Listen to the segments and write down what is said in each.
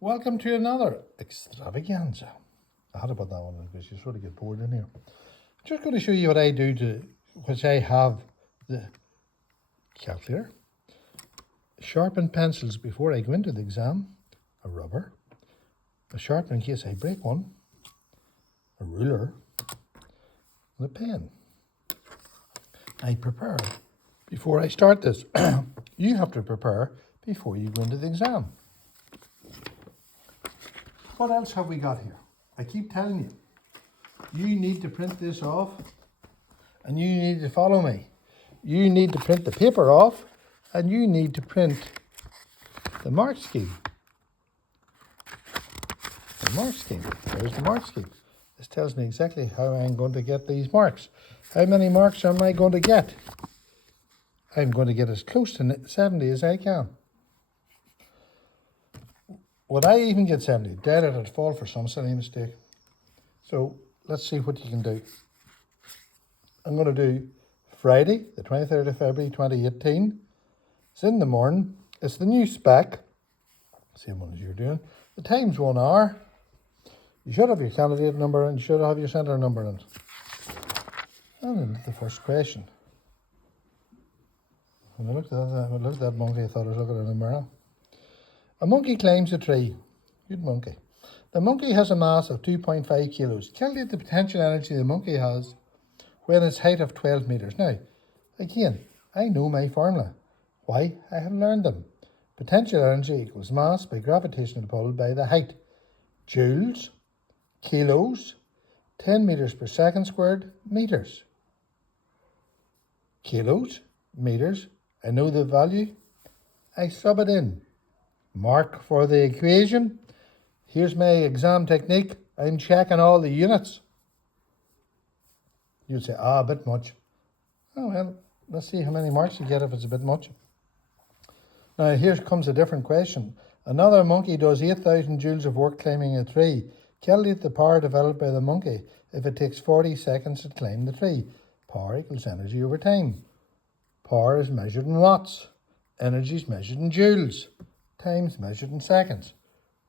Welcome to another extravaganza. I had to put that one in because you sort of get bored in here. Just going to show you what I do to which I have the calculator, sharpened pencils before I go into the exam, a rubber, a sharpener in case I break one, a ruler, and a pen. I prepare before I start this. You have to prepare before you go into the exam. What else have we got here? I keep telling you, you need to print this off and you need to follow me. You need to print the paper off and you need to print the mark scheme. The mark scheme. There's the mark scheme. This tells me exactly how I'm going to get these marks. How many marks am I going to get? I'm going to get as close to 70 as I can. Would I even get 70? Doubt it, I'd fall for some silly mistake. So let's see what you can do. I'm going to do Friday, the 23rd of February 2018. It's in the morning. It's the new spec. Same one as you're doing. The time's 1 hour. You should have your candidate number and you should have your centre number in it. And then the first question. When I looked at that monkey, I thought I was looking in a mirror. A monkey climbs a tree. Good monkey. The monkey has a mass of 2.5 kilos. Calculate the potential energy the monkey has when its height of 12 meters. Now, again, I know my formula. Why? I have learned them. Potential energy equals mass by gravitational pull by the height. Joules, kilos, 10 meters per second squared, meters. Kilos, meters, I know the value. I sub it in. Mark for the equation. Here's my exam technique. I'm checking all the units. You'd say, a bit much. Oh, well, let's see how many marks you get if it's a bit much. Now, here comes a different question. Another monkey does 8,000 joules of work climbing a tree. Calculate the power developed by the monkey if it takes 40 seconds to climb the tree. Power equals energy over time. Power is measured in watts. Energy is measured in joules. Time's measured in seconds.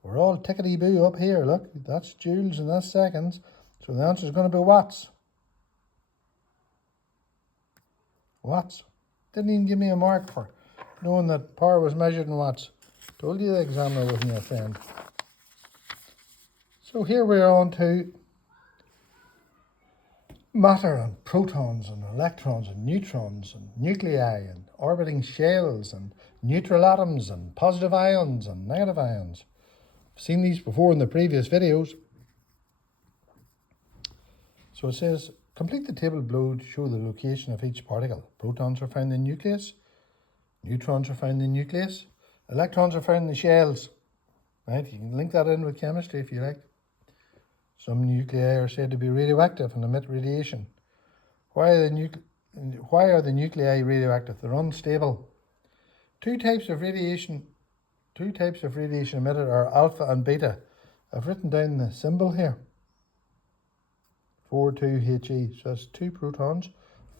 We're all tickety-boo up here. Look, that's joules and that's seconds. So the answer is going to be watts. Watts. Didn't even give me a mark for knowing that power was measured in watts. Told you the examiner wasn't your friend. So here we're on to matter and protons and electrons and neutrons and nuclei and orbiting shells and neutral atoms and positive ions and negative ions. I've seen these before in the previous videos. So it says, complete the table below to show the location of each particle. Protons are found in the nucleus. Neutrons are found in the nucleus. Electrons are found in the shells. Right? You can link that in with chemistry if you like. Some nuclei are said to be radioactive and emit radiation. Why are the nuclei radioactive? They're unstable. Two types of radiation emitted are alpha and beta. I've written down the symbol here. 4,2 He. So that's 2 protons,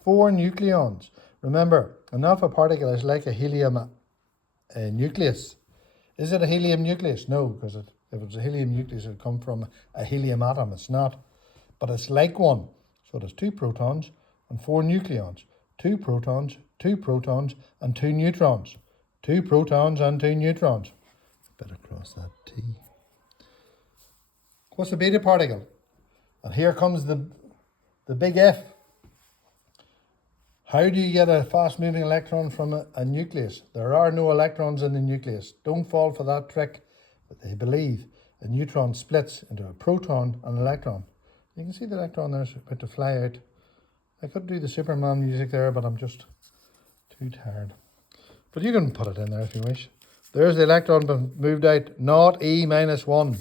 4 nucleons. Remember, an alpha particle is like a helium nucleus. Is it a helium nucleus? No, because if it was a helium nucleus, it would come from a helium atom. It's not. But it's like one. So there's 2 protons and 4 nucleons. 2 protons, and 2 neutrons. 2 protons and 2 neutrons. Better cross that T. What's a beta particle? And here comes the big F. How do you get a fast-moving electron from a nucleus? There are no electrons in the nucleus. Don't fall for that trick. But they believe a neutron splits into a proton and an electron. You can see the electron there's about to fly out. I could do the Superman music there, but I'm just too tired. But you can put it in there if you wish. There's the electron been moved out, not E minus 1.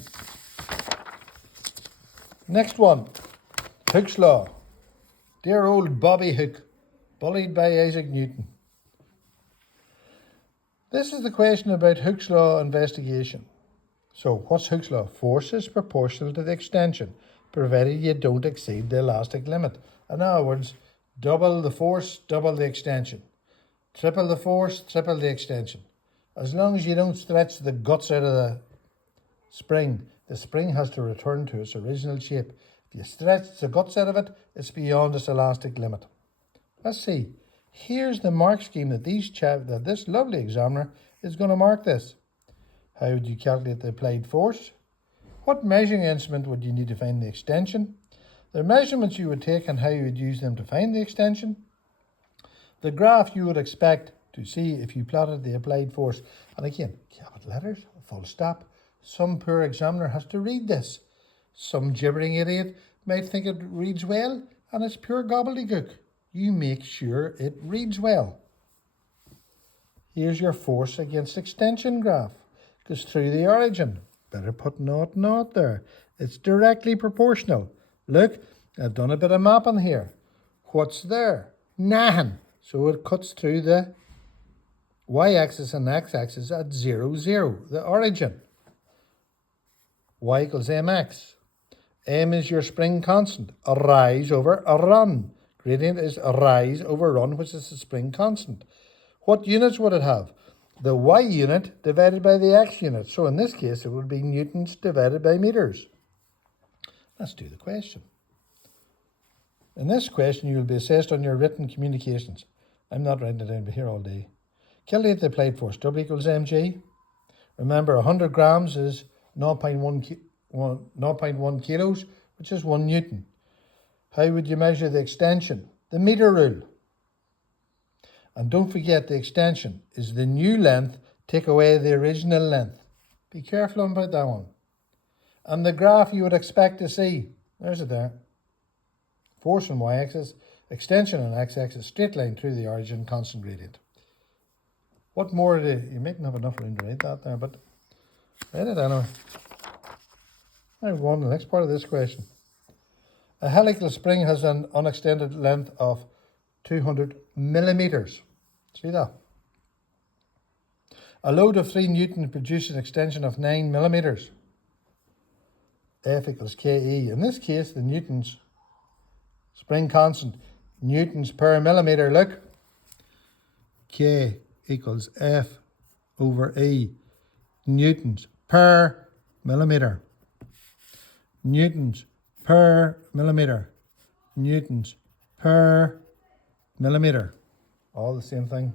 Next one, Hooke's law. Dear old Bobby Hooke, bullied by Isaac Newton. This is the question about Hooke's law investigation. So what's Hooke's law? Force is proportional to the extension, provided you don't exceed the elastic limit. In other words, double the force, double the extension. Triple the force, triple the extension. As long as you don't stretch the guts out of spring. The spring has to return to its original shape. If you stretch the guts out of it, it's beyond its elastic limit. Let's see. Here's the mark scheme that this lovely examiner is going to mark this. How would you calculate the applied force? What measuring instrument would you need to find the extension? The measurements you would take and how you would use them to find the extension. The graph you would expect to see if you plotted the applied force. And again, capital letters, full stop. Some poor examiner has to read this. Some gibbering idiot might think it reads well, and it's pure gobbledygook. You make sure it reads well. Here's your force against extension graph. Goes through the origin. Better put naught there. It's directly proportional. Look, I've done a bit of mapping here. What's there? Nothing. So it cuts through the y-axis and x-axis at 0, 0, the origin. Y equals mx. M is your spring constant. A rise over a run. Gradient is a rise over run, which is the spring constant. What units would it have? The y unit divided by the x unit. So in this case, it would be newtons divided by meters. Let's do the question. In this question, you will be assessed on your written communications. I'm not writing it down, but here all day. Calculate the applied force. W equals mg. Remember, 100 grams is 0.1 kilos, which is 1 newton. How would you measure the extension? The meter rule. And don't forget, the extension is the new length, take away the original length. Be careful about that one. And the graph you would expect to see, there's it there. Force on y-axis, extension on x-axis, straight line through the origin, constant gradient. What more you mightn't have enough room to write that there, but write it anyway. Now we'll go on to the next part of this question. A helical spring has an unextended length of 200 millimeters. See that? A load of 3 newtons produces an extension of 9 millimeters. F equals KE. In this case, the newtons, spring constant, newtons per millimeter. Look, K equals F over E, newtons per millimeter. Newtons per millimeter. Newtons per millimeter. All the same thing.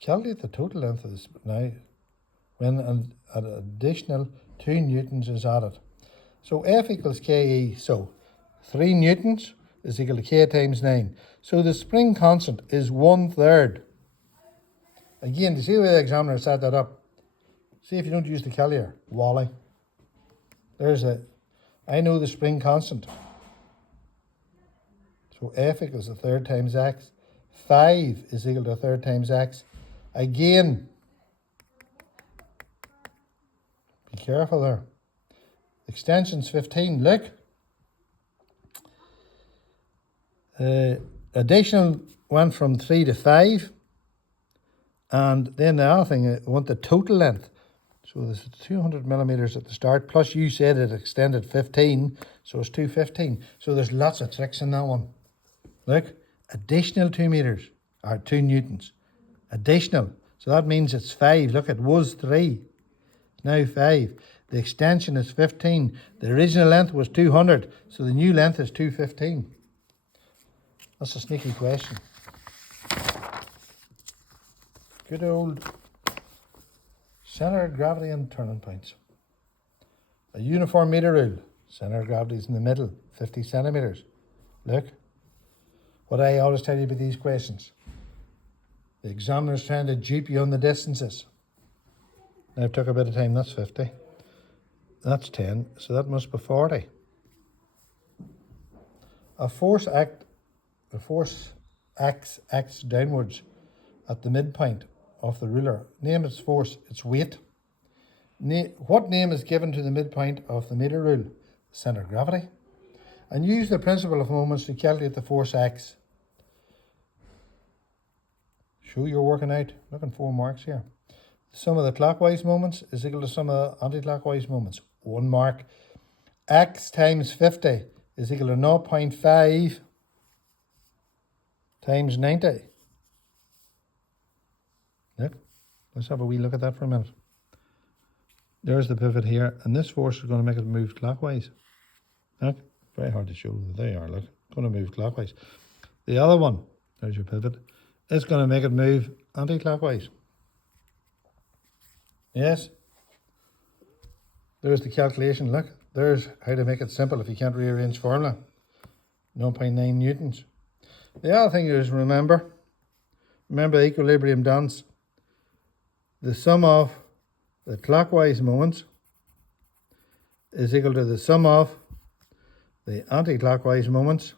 Calculate the total length of this now when an additional 2 newtons is added. So F equals KE. So 3 newtons is equal to K times 9. So the spring constant is 1/3. Again, do you see the way the examiner set that up? See if you don't use the calculator. Wally. There's it. I know the spring constant. So F equals 1/3 times x. 5 is equal to 1/3 times x. Again, be careful there. Extension's 15. Look. Additional went from 3 to 5. And then the other thing, I want the total length. So there's 200 millimeters at the start, plus you said it extended 15, so it's 215. So there's lots of tricks in that one. Look, additional 2 meters, or 2 newtons. Additional, so that means it's 5. Look, it was 3, now 5. The extension is 15. The original length was 200, so the new length is 215. That's a sneaky question. Good old centre of gravity and turning points. A uniform meter rule. Centre of gravity is in the middle, 50 centimetres. Look, what I always tell you about these questions. The examiner's trying to dupe you on the distances. Now it took a bit of time, that's 50. That's 10, so that must be 40. A force acts downwards at the midpoint of the ruler. Name its force, its weight. What name is given to the midpoint of the meter rule? The centre of gravity. And use the principle of moments to calculate the force x. Show you're working out. Looking 4 marks here. The sum of the clockwise moments is equal to sum of the anti-clockwise moments. 1 mark. X times 50 is equal to 0.5 times 90. Look, let's have a wee look at that for a minute. There's the pivot here, and this force is going to make it move clockwise. Look, very hard to show. There you are, look, going to move clockwise. The other one, there's your pivot, is going to make it move anti-clockwise. Yes? There's the calculation, look. There's how to make it simple if you can't rearrange formula. 0.9 newtons. The other thing is, remember the equilibrium dance. The sum of the clockwise moments is equal to the sum of the anti-clockwise moments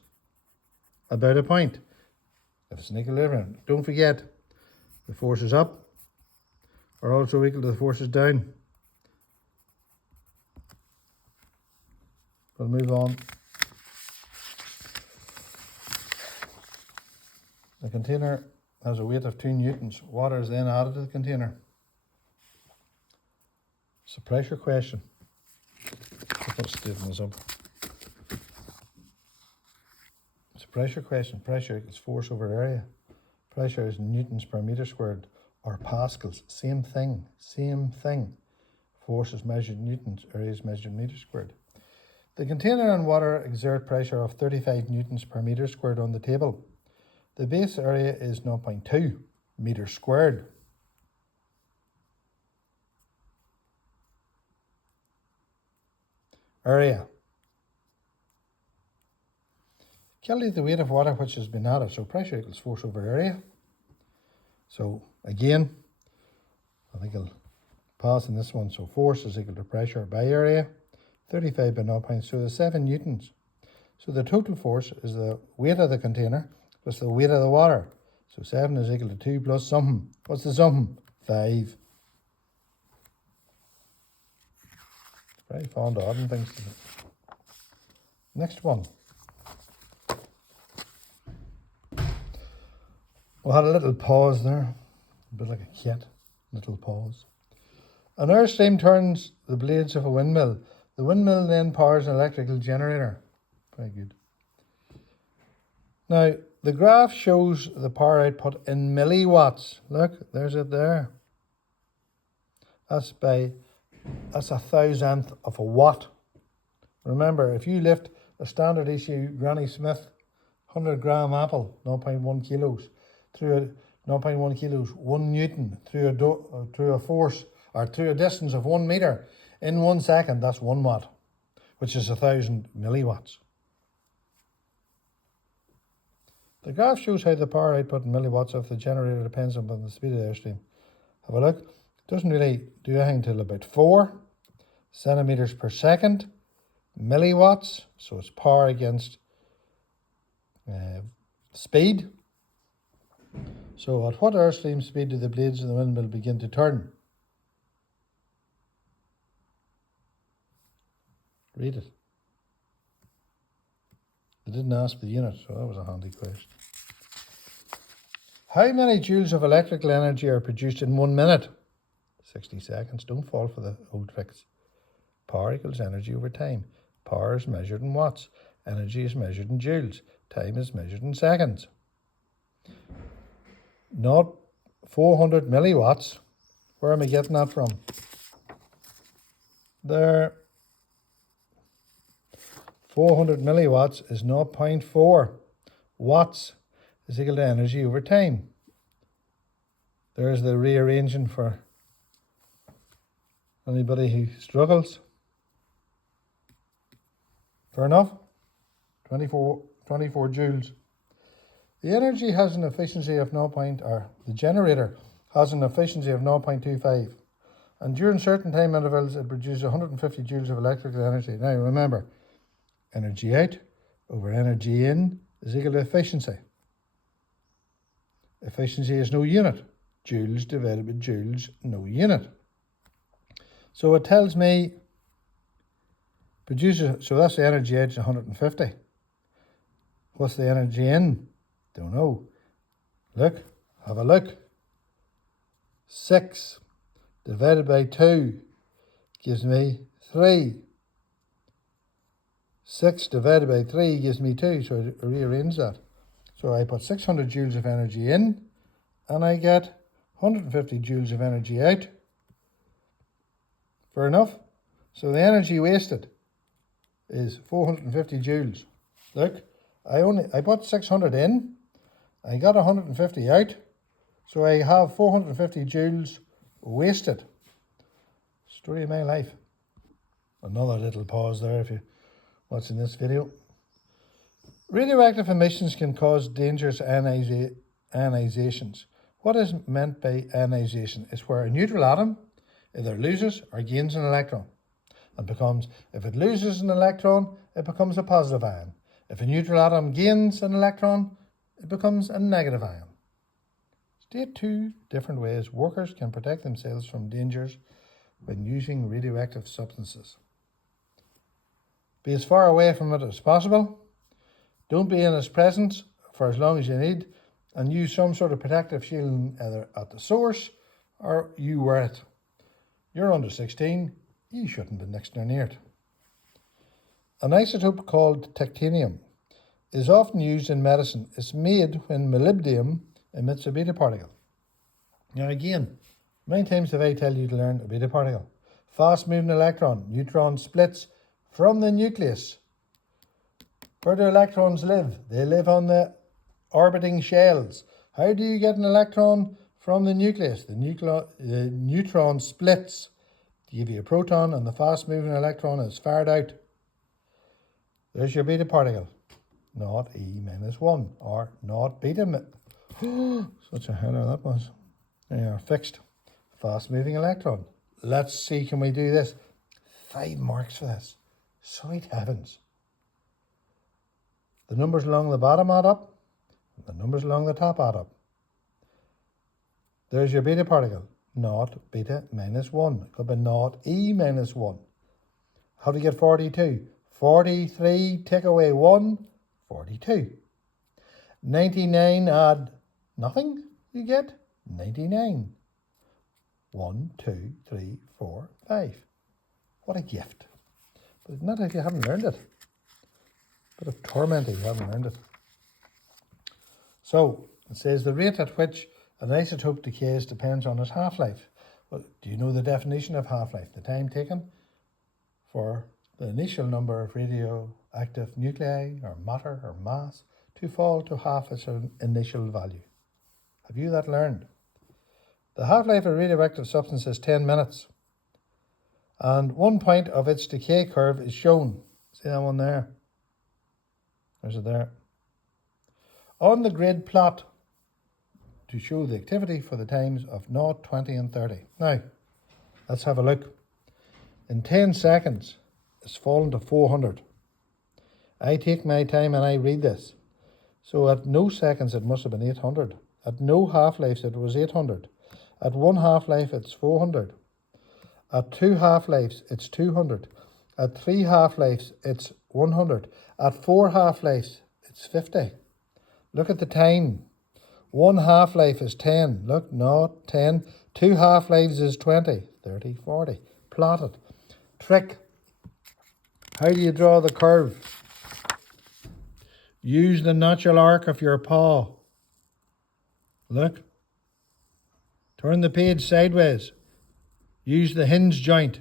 about a point. If it's an equilibrium, don't forget the forces up are also equal to the forces down. We'll move on. The container has a weight of 2 newtons. Water is then added to the container. It's a pressure question. Let's straighten this up. It's a pressure question. Pressure equals force over area. Pressure is newtons per meter squared, or pascals. Same thing. Same thing. Force is measured in newtons. Area is measured in meters squared. The container and water exert pressure of 35 newtons per meter squared on the table. The base area is 0.2 meters squared. Area. Calculate the weight of water which has been added. So pressure equals force over area. So again, I think I'll pass in this one. So force is equal to pressure by area. 35 by 0.2, so the 7 newtons. So the total force is the weight of the container plus the weight of the water. So 7 is equal to 2 plus something. What's the something? 5. Very fond of adding things to it. Next one. We had a little pause there, a bit like a cat, little pause. An air stream turns the blades of a windmill. The windmill then powers an electrical generator. Very good. Now, the graph shows the power output in milliwatts. Look, there's it there. That's a 1,000th of a watt. Remember, if you lift a standard issue Granny Smith 100-gram apple, 0.1 kilos, through 0.1 kilos, 1 newton, through a force, or through a distance of 1 meter, in 1 second, that's 1 watt, which is 1,000 milliwatts. The graph shows how the power output in milliwatts of the generator depends on the speed of the airstream. Have a look. It doesn't really do anything until about 4 centimeters per second, milliwatts, so it's power against speed. So at what airstream speed do the blades of the windmill begin to turn? Read it. They didn't ask the unit, so that was a handy question. How many joules of electrical energy are produced in 1 minute? 60 seconds. Don't fall for the old tricks. Power equals energy over time. Power is measured in watts. Energy is measured in joules. Time is measured in seconds. Not 400 milliwatts. Where am I getting that from? There. 400 milliwatts is 0.4 watts is equal to energy over time. There's the rearranging for anybody who struggles. Fair enough? 24 joules. The energy has an efficiency of the generator has an efficiency of 0.25. And during certain time intervals, it produces 150 joules of electrical energy. Now remember, energy out over energy in is equal to efficiency. Efficiency is no unit. Joules divided by joules, no unit. So it tells me so that's the energy out is 150. What's the energy in? Don't know. Look, have a look. 6 divided by 2 gives me 3. 6 divided by 3 gives me 2, so I rearrange that. So I put 600 joules of energy in, and I get 150 joules of energy out Fair enough. So the energy wasted is 450 joules. Look, I put 600 in, I got 150 out, so I have 450 joules wasted. Story of my life. Another little pause there if you're watching this video. Radioactive emissions can cause dangerous ionizations. What is meant by ionization? It's where a neutral atom either loses or gains an electron and becomes, if it loses an electron, it becomes a positive ion. If a neutral atom gains an electron, it becomes a negative ion. State two different ways workers can protect themselves from dangers when using radioactive substances. Be as far away from it as possible. Don't be in its presence for as long as you need, and use some sort of protective shielding either at the source or you wear it. You're under 16, you shouldn't be next near it. An isotope called tactinium is often used in medicine. It's made when molybdenum emits a beta particle. Now again, how many times have I tell you to learn a beta particle? Fast moving electron, neutron splits from the nucleus. Where do electrons live? They live on the orbiting shells. How do you get an electron from the nucleus? The neutron splits to give you a proton, and the fast moving electron is fired out. There's your beta particle. Not E minus 1 or not beta. Such a header that was. They are fixed. Fast moving electron. Let's see, can we do this? 5 marks for this. Sweet heavens. The numbers along the bottom add up. The numbers along the top add up. There's your beta particle. Not beta minus 1. It could be not E minus 1. How do you get 42? 43, take away 1, 42. 99 add nothing, you get 99. 1, 2, 3, 4, 5. What a gift. But not if you haven't learned it. Bit of torment if you haven't learned it. So, it says the rate at which an isotope decays depends on its half-life. Well, do you know the definition of half-life? The time taken for the initial number of radioactive nuclei or matter or mass to fall to half its initial value. Have you that learned? The half-life of a radioactive substance is 10 minutes. And one point of its decay curve is shown. See that one there? There's it there. On the grid plot to show the activity for the times of 0, 20 and 30. Now, let's have a look. In 10 seconds, it's fallen to 400. I take my time and I read this. So at no seconds it must have been 800. At no half-lives it was 800. At 1 half-life it's 400. At 2 half-lives it's 200. At 3 half-lives it's 100. At 4 half-lives it's 50. Look at the time. 1 half-life is 10. Look, not 10. 2 half-lives is 20. 30, 40. Plot it. Trick. How do you draw the curve? Use the natural arc of your paw. Look. Turn the page sideways. Use the hinge joint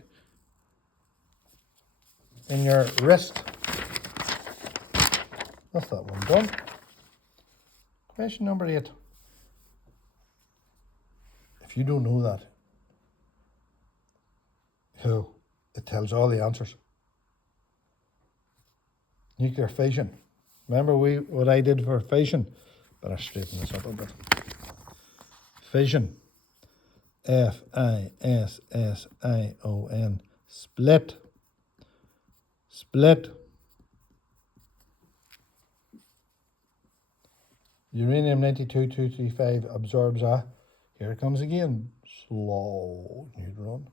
in your wrist. That's that one done. Question number 8. If you don't know that, it tells all the answers. Nuclear fission. Remember what I did for fission? Better straighten this up a bit. Fission. F-I-S-S-I-O-N. Split. Split. Uranium-92-235 absorbs a, here it comes again, slow neutron.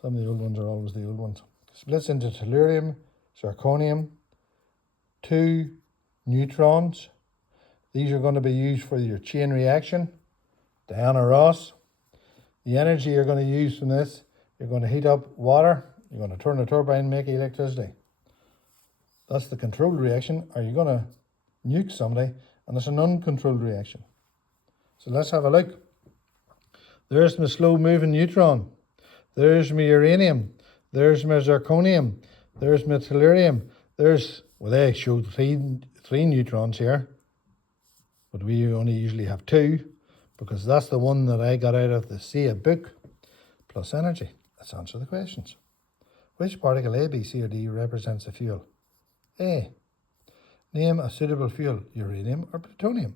Some of the old ones are always the old ones. Splits into tellurium, zirconium, 2 neutrons. These are going to be used for your chain reaction. Diana Ross. The energy you're going to use from this, you're going to heat up water, you're going to turn the turbine and make electricity. That's the controlled reaction, or you're going to nuke somebody, and it's an uncontrolled reaction. So let's have a look. There's my slow moving neutron. there's my uranium, there's my zirconium, there's my tellurium, there's, well, they show three neutrons here, but we only usually have 2, because that's the one that I got out of the SCA book, plus energy. Let's answer the questions. Which particle A, B, C, or D represents a fuel? A. Name a suitable fuel, uranium or plutonium.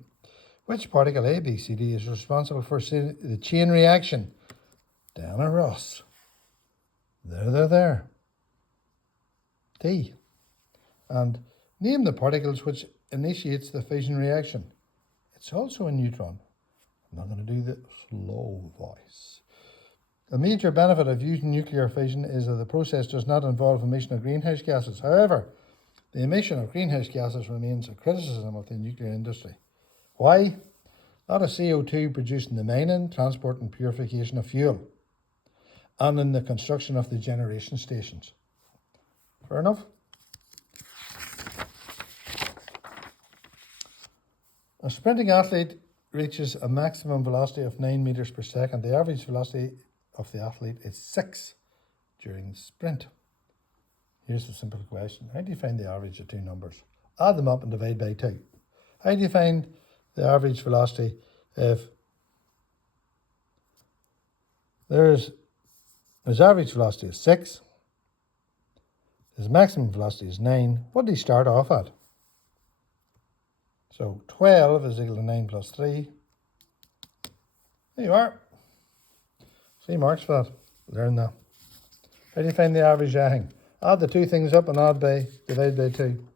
Which particle A, B, C, D is responsible for the chain reaction? Diana Ross. There. D. And name the particles which initiates the fission reaction. It's also a neutron. I'm not going to do the slow voice. A major benefit of using nuclear fission is that the process does not involve emission of greenhouse gases. However, the emission of greenhouse gases remains a criticism of the nuclear industry. Why? A lot of CO2 produced in the mining, transport and purification of fuel, and in the construction of the generation stations. Fair enough? A sprinting athlete reaches a maximum velocity of 9 meters per second. The average velocity of the athlete is 6 during the sprint. Here's the simple question. How do you find the average of 2 numbers? Add them up and divide by 2. How do you find the average velocity if his average velocity is 6, his maximum velocity is 9. What did he start off at? So 12 is equal to 9 plus 3. There you are. 3 marks for that. Learn that. How do you find the average anything? Add the 2 things up and divide by 2.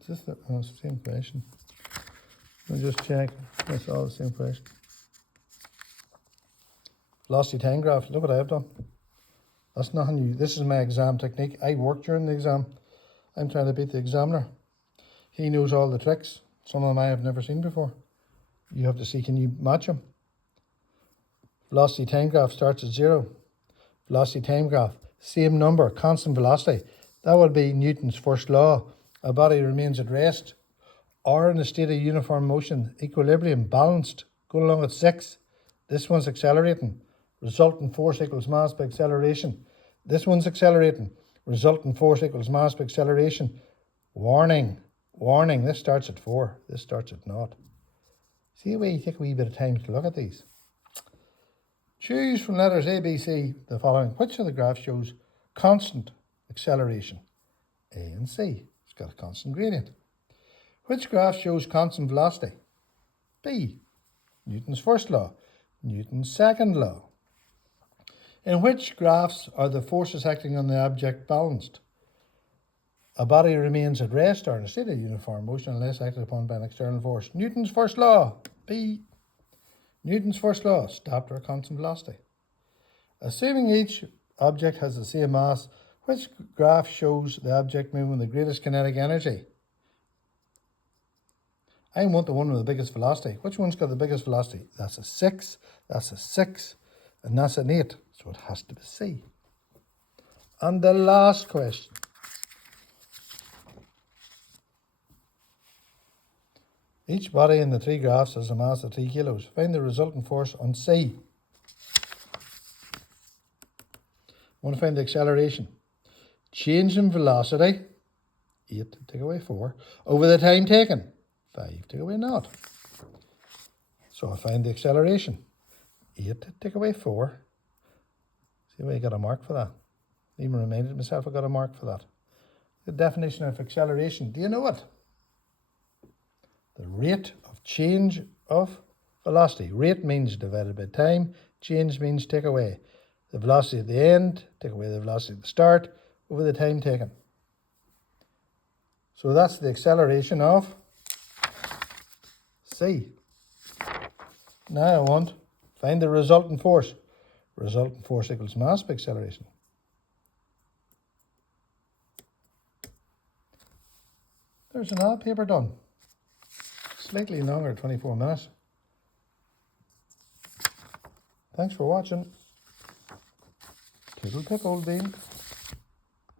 Is this the same question? Let me just check. That's all the same question. Velocity time graph. Look what I've done. That's nothing new. This is my exam technique. I worked during the exam. I'm trying to beat the examiner. He knows all the tricks. Some of them I have never seen before. You have to see, can you match them? Velocity time graph starts at 0. Velocity time graph, same number, constant velocity. That would be Newton's first law. A body remains at rest or in a state of uniform motion, equilibrium, balanced, going along at 6. This one's accelerating. Resultant force equals mass by acceleration. This one's accelerating. Resultant force equals mass by acceleration. Warning. This starts at 4. This starts at 0. See the way you take a wee bit of time to look at these. Choose from letters A, B, C the following. Which of the graphs shows constant acceleration? A and C. It's got a constant gradient. Which graph shows constant velocity? B. Newton's first law. Newton's second law. In which graphs are the forces acting on the object balanced? A body remains at rest or in a state of uniform motion unless acted upon by an external force. Newton's first law. B. Newton's first law, stopped at a constant velocity. Assuming each object has the same mass, which graph shows the object moving with the greatest kinetic energy? I want the one with the biggest velocity. Which one's got the biggest velocity? That's a 6, that's a 6, and that's an 8. So it has to be C. And the last question. Each body in the 3 graphs has a mass of 3 kilos. Find the resultant force on C. I want to find the acceleration. Change in velocity, 8, take away 4, over the time taken, 5, take away 0. So I find the acceleration. 8, take away 4. See why I got a mark for that? I even reminded myself I got a mark for that. The definition of acceleration, do you know it? The rate of change of velocity. Rate means divided by time. Change means take away. The velocity at the end, take away the velocity at the start, over the time taken. So that's the acceleration of C. Now I want to find the resultant force. Resultant force equals mass by acceleration. There's an odd paper done. Slightly longer, 24 minutes. Thanks for watching. Tickle pick, old bean.